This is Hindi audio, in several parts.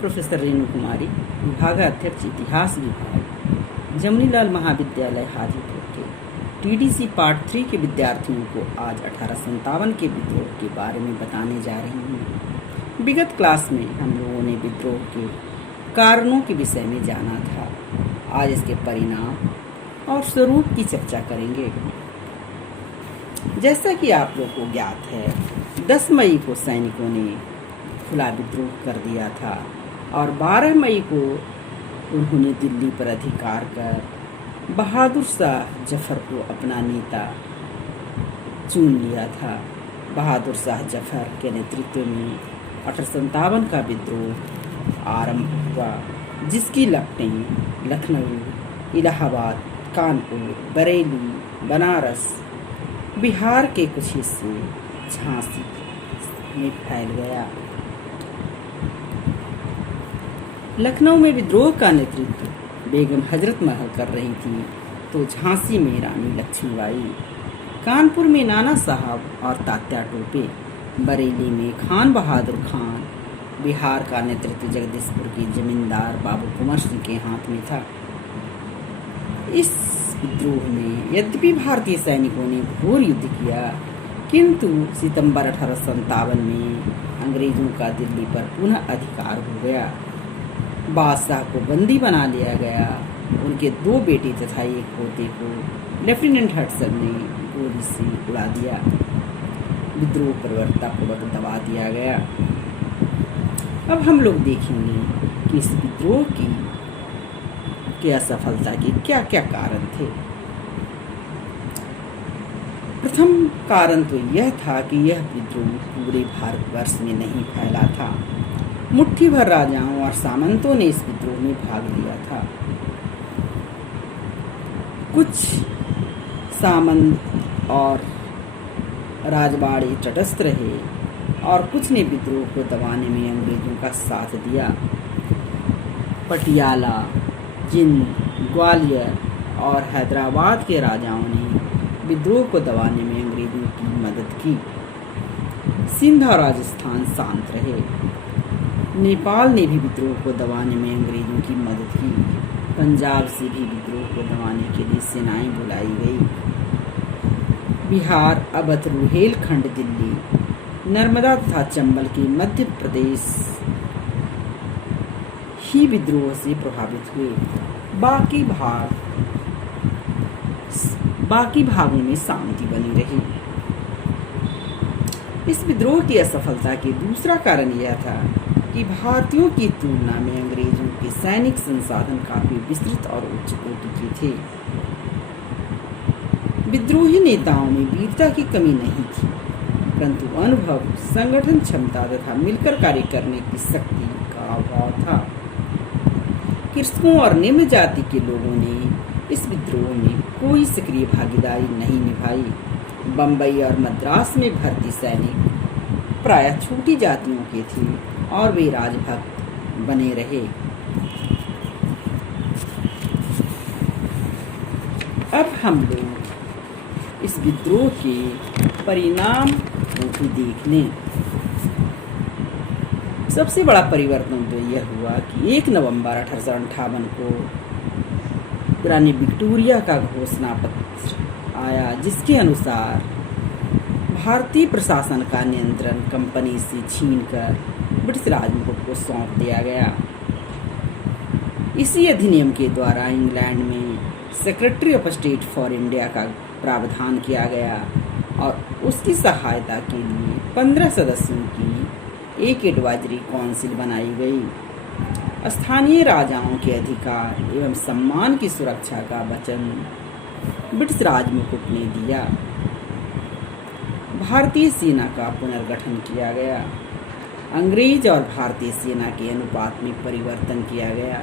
प्रोफेसर रेणु कुमारी, विभागाध्यक्ष इतिहास विभाग, जमुनीलाल महाविद्यालय हाजीपुर के टीडीसी पार्ट 3 के विद्यार्थियों को आज 1857 के विद्रोह के बारे में बताने जा रही हूँ। विगत क्लास में हम लोगों ने विद्रोह के कारणों के विषय में जाना था। आज इसके परिणाम और स्वरूप की चर्चा करेंगे। जैसा कि आप लोग को ज्ञात है, 10 मई को सैनिकों ने खुला विद्रोह कर दिया था और 12 मई को उन्होंने दिल्ली पर अधिकार कर बहादुर शाह जफर को अपना नेता चुन लिया था। बहादुर शाह जफर के नेतृत्व में 1857 का विद्रोह आरंभ हुआ, जिसकी लपटें लखनऊ, इलाहाबाद, कानपुर, बरेली, बनारस, बिहार के कुछ हिस्से, झांसी में फैल गया। लखनऊ में विद्रोह का नेतृत्व बेगम हजरत महल कर रही थी, तो झांसी में रानी लक्ष्मीबाई, कानपुर में नाना साहब और तात्या टोपे, बरेली में खान बहादुर खान, बिहार का नेतृत्व जगदीशपुर के जमींदार बाबू कुंवर सिंह के हाथ में था। इस विद्रोह में यद्यपि भारतीय सैनिकों ने घोर युद्ध किया, किंतु सितंबर 1857 में अंग्रेजों का दिल्ली पर पुनः अधिकार हो गया। बादशाह को बंदी बना लिया गया। उनके 2 बेटे तथा एक पोते को लेफ्टिनेंट हडसन ने गोली से उड़ा दिया। विद्रोह प्रवृत्तापूर्वक दबा दिया गया। अब हम लोग देखेंगे कि इस विद्रोह की असफलता के क्या क्या कारण थे। प्रथम कारण तो यह था कि यह विद्रोह पूरे भारतवर्ष में नहीं फैला था। मुट्ठी भर राजाओं और सामंतों ने इस विद्रोह में भाग लिया था। कुछ सामंत और राजवाड़े तटस्थ रहे और कुछ ने विद्रोह को दबाने में अंग्रेजों का साथ दिया। पटियाला, जिंद, ग्वालियर और हैदराबाद के राजाओं ने विद्रोह को दबाने में अंग्रेजों की मदद की। सिंध और राजस्थान शांत रहे। नेपाल ने भी विद्रोह को दबाने में अंग्रेजों की मदद की। पंजाब से भी विद्रोह को दबाने के लिए सेनाएं बुलाई गई। बिहार, अवध, रुहेलखंड, दिल्ली, नर्मदा तथा चंबल के मध्य प्रदेश ही विद्रोह से प्रभावित हुए। बाकी भागों में शांति बनी रही। इस विद्रोह की असफलता के दूसरा कारण यह था कि भारतीयों की तुलना में अंग्रेजों के सैनिक संसाधन काफी विस्तृत और उच्च कोटि के थे। विद्रोही नेताओं में वीरता की कमी नहीं थी, परंतु अनुभव, संगठन क्षमता तथा मिलकर कार्य करने की शक्ति का अभाव था। कृषकों और निम्न जाति के लोगों ने इस विद्रोह में कोई सक्रिय भागीदारी नहीं निभाई। बम्बई और मद्रास में भर्ती सैनिक प्रायः छोटी जातियों के थे और वे राजभक्त बने रहे। अब हम लोग इस विद्रोह के परिणाम को भी देख लें। सबसे बड़ा परिवर्तन तो यह हुआ कि 1 नवंबर 1858 को रानी विक्टोरिया का घोषणा पत्र आया, जिसके अनुसार भारतीय प्रशासन का नियंत्रण कंपनी से छीनकर ब्रिटिश राजमुकुट को सौंप दिया गया। इसी अधिनियम के द्वारा इंग्लैंड में secretary of state for India का प्रावधान किया गया और उसकी सहायता के लिए 15 सदस्यों की एक एडवाइजरी काउंसिल बनाई गई। स्थानीय राजाओं के अधिकार एवं सम्मान की सुरक्षा का वचन ब्रिटिश राजमुकुट ने दिया। भारतीय सेना का पुनर्गठन किया गया। अंग्रेज और भारतीय सेना के अनुपात में परिवर्तन किया गया।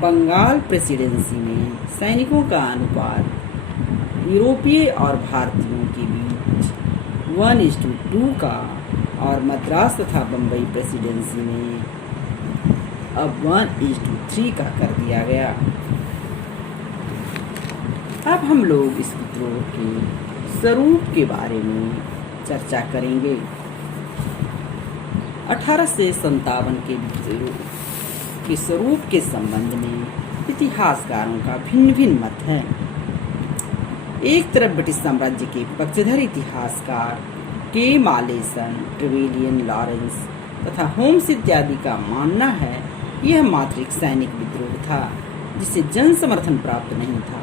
बंगाल प्रेसिडेंसी में सैनिकों का अनुपात यूरोपीय और भारतीयों के बीच 1:2 का और मद्रास तथा बम्बई प्रेसिडेंसी में अब 1:3 का कर दिया गया। अब हम लोग इस विद्रोह के स्वरूप के बारे में चर्चा करेंगे। 1857 के विद्रोह के स्वरूप के संबंध में इतिहासकारों का भिन्न भिन्न मत है। एक तरफ ब्रिटिश साम्राज्य के पक्षधर इतिहासकार के मालेसन, ट्रेवेलियन, लॉरेंस तथा होम्स इत्यादि का मानना है यह मात्र एक सैनिक विद्रोह था जिसे जन समर्थन प्राप्त नहीं था।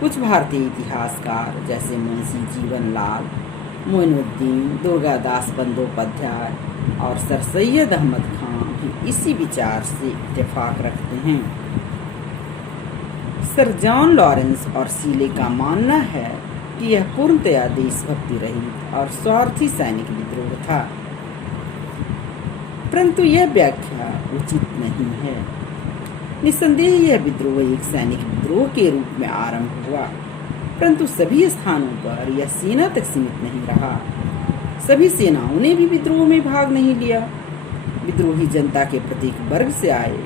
कुछ भारतीय इतिहासकार जैसे मुंशी जीवन लाल, मोइनुद्दीन, दुर्गादास बंदोपाध्याय और सर सैयद अहमद खान भी इसी विचार से इत्तेफाक रखते हैं। सर जॉन लॉरेंस और सीले का मानना है कि यह पूर्णतया देशभक्ति रहित और स्वार्थी सैनिक विद्रोह था, परंतु यह व्याख्या उचित नहीं है। निस्संदेह यह विद्रोह एक सैनिक विद्रोह के रूप में आरंभ हुआ, परंतु सभी स्थानों पर यह सेना तक सीमित नहीं रहा। सभी सेनाओं ने भी विद्रोह में भाग नहीं लिया। विद्रोही जनता के प्रत्येक वर्ग से आए।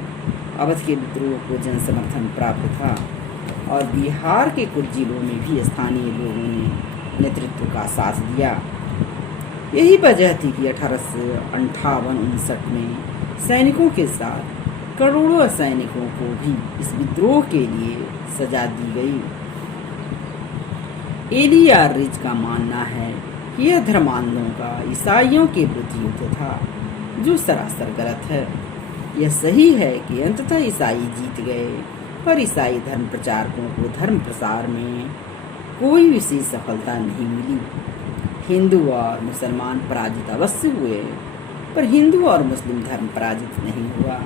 अवध के विद्रोह को जन समर्थन प्राप्त था और बिहार के कुछ जिलों में भी स्थानीय लोगों ने नेतृत्व का साथ दिया। यही वजह थी कि 1858-59 में सैनिकों के साथ करोड़ों असैनिकों को भी इस विद्रोह के लिए सजा दी गई। एलियार रिज का मानना है कि यह धर्मांधों का ईसाइयों के विरुद्ध युद्ध था, जो सरासर गलत है। यह सही है कि अंततः ईसाई जीत गए, पर ईसाई धर्म प्रचारकों को धर्म प्रसार में कोई विशेष सफलता नहीं मिली। हिंदू और मुसलमान पराजित अवश्य हुए, पर हिंदू और मुस्लिम धर्म पराजित नहीं हुआ।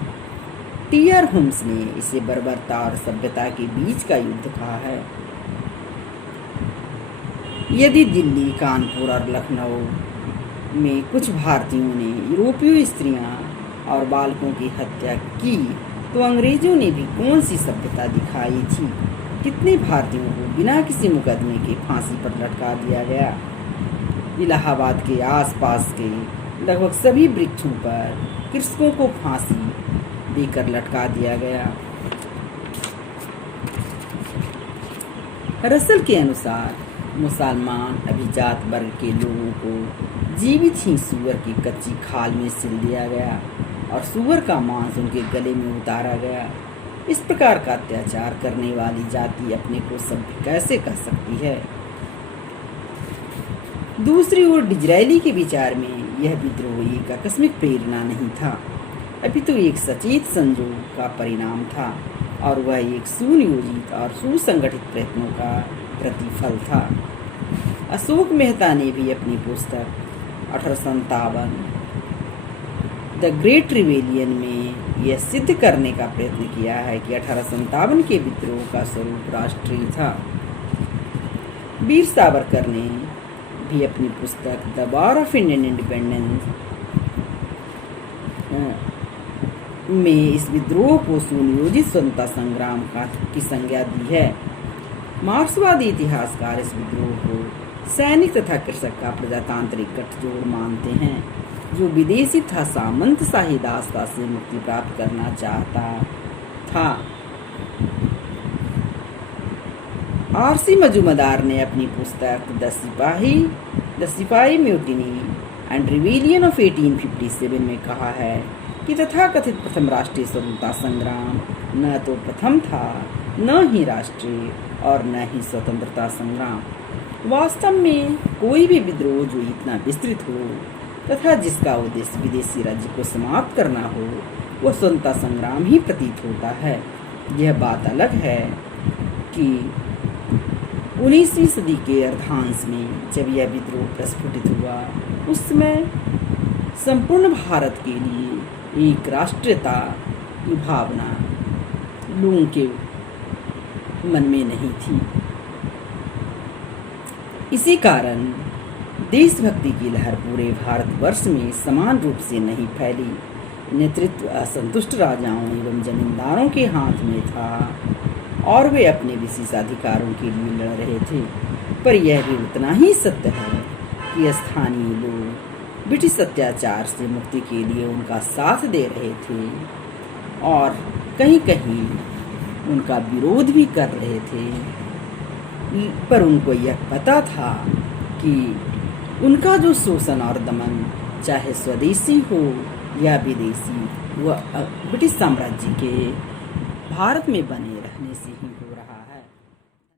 टी.आर. होम्स ने इसे बर्बरता और सभ्यता के बीच का युद्ध कहा है। यदि दिल्ली, कानपुर और लखनऊ में कुछ भारतीयों ने यूरोपीय स्त्रियां और बालकों की हत्या की, तो अंग्रेजों ने भी कौन सी सभ्यता दिखाई थी। कितने भारतीयों को बिना किसी मुकदमे के फांसी पर लटका दिया गया। इलाहाबाद के आसपास के लगभग सभी वृक्षों पर कृषकों को फांसी देकर लटका दिया गया। रसल के अनुसार मुसलमान अभिजात वर्ग के लोगों को जीवित ही सूअर की कच्ची खाल में सिल दिया गया और सूअर का मांस उनके गले में उतारा गया। इस प्रकार का अत्याचार करने वाली जाति अपने को सभ्य कैसे कह सकती है। दूसरी ओर डिजरायली के विचार में यह विद्रोह एक आकस्मिक प्रेरणा नहीं था, अपितु एक सचेत संयोग का परिणाम था और वह एक सुनियोजित और सुसंगठित प्रयत्नों का प्रतिफल था। अशोक मेहता ने भी अपनी पुस्तक 1857 द ग्रेट रिवेलियन में यह सिद्ध करने का प्रयत्न किया है कि 1857 के विद्रोह का स्वरूप राष्ट्रीय था। वीर सावरकर ने भी अपनी पुस्तक the war of Indian independence में इस विद्रोह को सुनियोजित स्वतंत्रता संग्राम की संज्ञा दी है। मार्क्सवादी इतिहासकार इस विद्रोह को सैनिक तथा कृषक का प्रजातांत्रिक गठजोड़ मानते हैं, जो विदेशी था सामंतशाही दासता से मुक्ति प्राप्त करना चाहता था। आर.सी. मजूमदार ने अपनी पुस्तक द सिपाही म्यूटिनी एंड रिवेलियन ऑफ 1857 में कहा है कि तथाकथित प्रथम राष्ट्रीय स्वतंत्रता संग्राम न तो प्रथम था, न ही राष्ट्रीय और न ही स्वतंत्रता संग्राम। वास्तव में कोई भी विद्रोह जो इतना विस्तृत हो तथा जिसका उद्देश्य विदेशी राज्य को समाप्त करना हो, वह स्वतंत्रता संग्राम ही प्रतीत होता है। यह बात अलग है कि 19वीं सदी के अर्धांश में जब यह विद्रोह प्रस्फुटित हुआ, उस समय संपूर्ण भारत के लिए एक राष्ट्रीयता की भावना लोगों के मन में नहीं थी। इसी कारण देशभक्ति की लहर पूरे भारतवर्ष में समान रूप से नहीं फैली। नेतृत्व असंतुष्ट राजाओं एवं जमींदारों के हाथ में था और वे अपने विशेषाधिकारों के लिए लड़ रहे थे। पर यह भी उतना ही सत्य है कि स्थानीय लोग ब्रिटिश अत्याचार से मुक्ति के लिए उनका साथ दे रहे थे और कहीं कहीं उनका विरोध भी कर रहे थे, पर उनको यह पता था कि उनका जो शोषण और दमन चाहे स्वदेशी हो या विदेशी, वह ब्रिटिश साम्राज्य के भारत में बने रहने से ही